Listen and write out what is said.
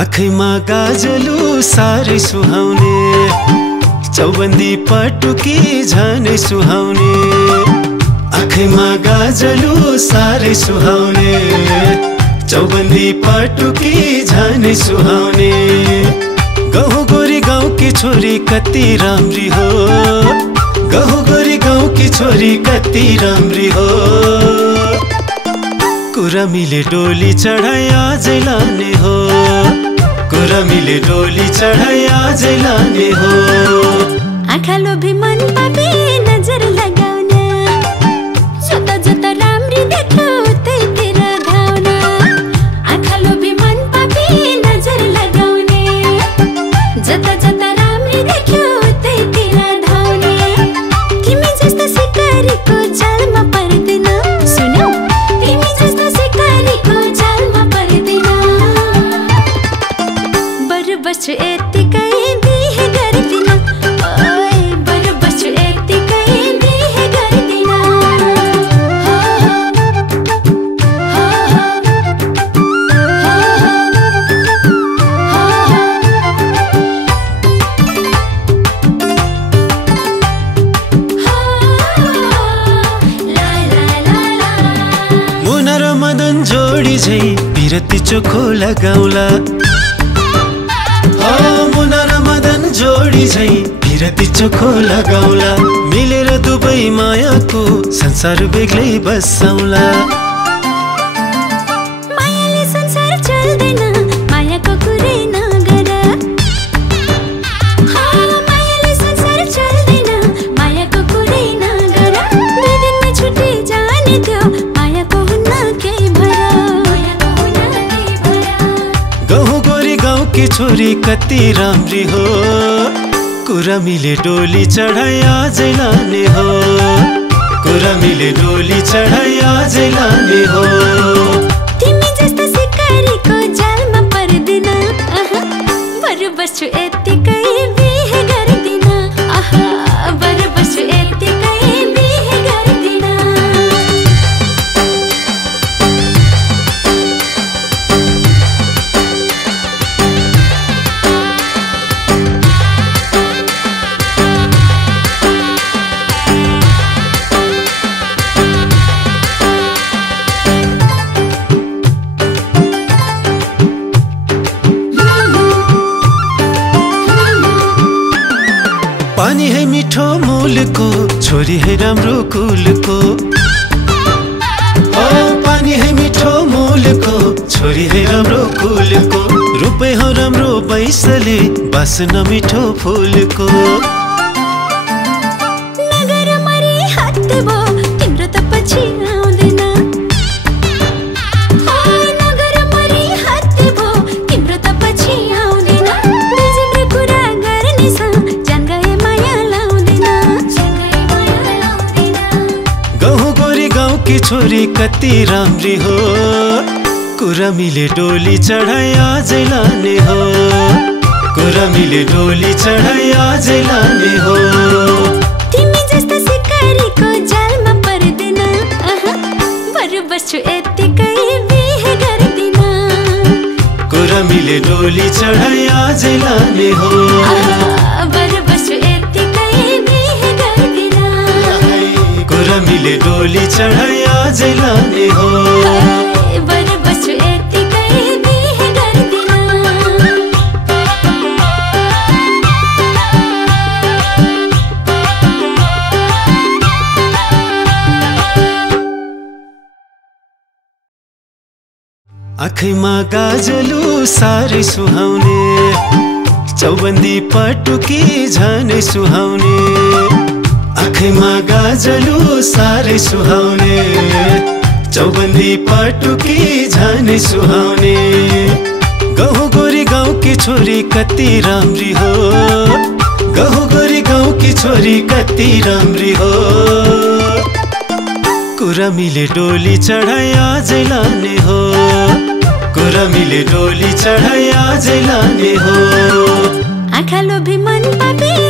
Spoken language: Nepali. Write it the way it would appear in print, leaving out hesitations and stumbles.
आँखैमा गाजलु साह्रै सुहाउने, चौबन्दी पटुकी झनै सुहाउने। आँखैमा गाजलु साह्रै सुहाउने, चौबन्दी पटुकी झनै सुहाउने। गहुँ गोरी गाउँकी छोरी कति राम्री हो, गहुँ गोरी गाउँकी छोरी कति राम्री हो। कुरामीले डोली चढाई आजै लाने हो, कुरामीले डोली चढाई आजै लाने हो। आँखा लोभी मन पापी नजर लगाउन, जता जता राम्री देख्यो त्यहीतिर धाउन। आँखा लोभी मन पापी नजर लगाउने, जता जता राम्री देख्यो त्यहीतिर धाउने। तिमी जस्तो सिकारीको जालमा पर्दैन, सुनौ तिमी जस्तो सिकारीको जालमा पर्दैन। बरु बस्छु यतिकै बिहे गर्दिन, ओए बरु बस्छु यतिकै बिहे गर्दिन। मुना र मदन जोडी झै बिरती चोखो लगाउला। मुना र मदन जोडी झै बिरती चोखो लगाउला। मिलेर दुबै मायाको संसार बेग्लै बसाउला। मायाले संसार चल्दैन, मायाको कुरै नगर। मायाले संसार चल्दैन, मायाको कुरै नगर। दुई दिनमै छुट्टी जाने त्यो मायाको हुन्न केही भर। गहुँ गोरी गाउँकी छोरी कति राम्री हो, कुरामीले डोली चढाई आजै लाने हो, कुरामीले डोली चढाई आजै लाने हो। तिमी जस्तो सिकारीको जालमा पर्दिन, बरु बस्छु यतिकै बिहे गर्दिन। बरु बस्छु यतिकै बिहे गर्दिन। पानी है मिठो मूलको, छोरी है राम्रो कुलको। पानी है मिठो मूलको, छोरी है राम्रो कुलको। रूपै हो राम्रो बैसले, बासना मिठो फुलको। नगर मरी हात भो, तिम्रो त पछि आउँदैन। नगर मरी हात भो, तिम्रो त पछि आउँदैन। दुईजना कुरा गर्ने छ, जान गए माया लाउँदैन। गहुँ गोरी गाउँकी छोरी कति राम्री हो, कुरामीले डोली चढाई आजै लाने हो, कुरामीले डोली चढाई आजै लाने हो। तिमी जस्तो सिकारीको जालमा पर्दैन, बरु बस्छु यतिकै बिहे गर्दिन। कुरामीले डोली चढाई आजै लाने हो, बरु बस्छु यतिकै बिहे गर्दिन। कुरामीले डोली चढाई आजै लाने हो, बरु बस्छु यतिकै बिहे गर्दिन। आँखैमा गाजलु साह्रै सुहाउने, चौबन्दी पटुकी झनै सुहाउने। काँधेमा गाजलु साह्रै सुहाउने, चौबन्दी पटुकी झनै सुहाउने। गहुँ गोरी गाउँकी छोरी कति राम्री हो, गहुँ गोरी गाउँकी छोरी कति राम्री हो। कुरामीले डोली चढाई आजै लाने हो, कुरामीले डोली चढाई आजै लाने हो। आँखा लोभी मन पापी